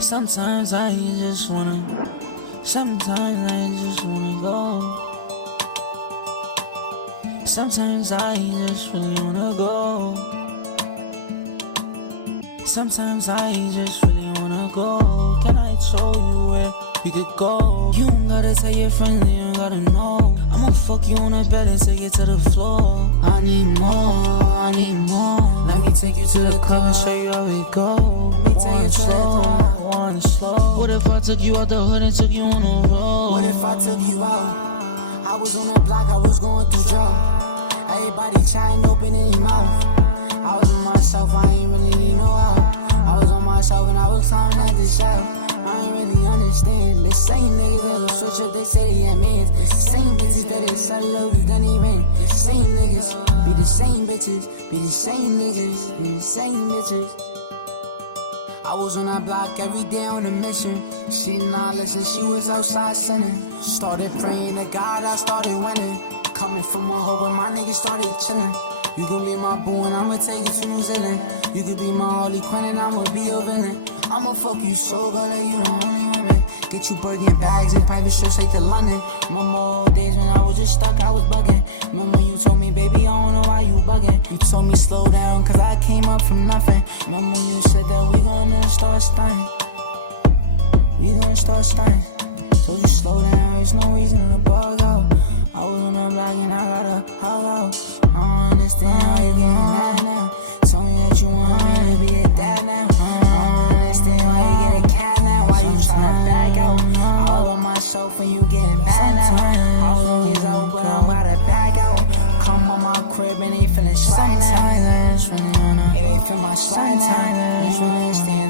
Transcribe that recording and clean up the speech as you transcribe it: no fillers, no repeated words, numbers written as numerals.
Sometimes I just wanna go. Sometimes I just really wanna go. Sometimes I just really wanna go. Can I show you where we could go? You don't gotta tell your friends, you don't gotta know. I'ma fuck you on the bed and take it to the floor. I need more, I need more. Let me take you to the club and show you how we go. One slow, one slow. What if I took you out the hood and took you on the road? What if I took you out? I was on the block, I was going through drugs. Everybody trying opening their mouth. I was on myself, I ain't really need no help. I was on myself and I was climbing at the shelf. I ain't really understand. The same niggas that'll switch up, they say they ain't mans. The same bitches that they sell love, you done even. The same niggas be the same bitches, be the same niggas, be the same bitches. I was on that block every day on a mission. She not listen, she was outside sinning. Started praying to God, I started winning. Coming from a hoe, but my niggas started chilling. You can be my boo and I'ma take you to New Zealand. You could be my Harley Quinn and I'ma be your villain. I'ma fuck you so good that you the only woman. Get you Birkin bags and private trips straight to London. Remember old days when I was just stuck, I was bugging. Remember you told me, baby, I don't know why you bugging. You told me slow down, cause I came up from nothing. Remember you said that we gonna start stunning. We gonna start stunning. Told you slow down, there's no reason to bug out. I was on the block and I gotta hug out. I don't understand how you getting mad now. Told me that you want me to be a dad now. I don't understand why you get a cat now. Why you tryna back out? I was on myself when you getting mad now. I was always out, but I'm about to back out. Come on my crib and they feeling shy now. Sometimes I just really wanna. They feel my side now. You understand?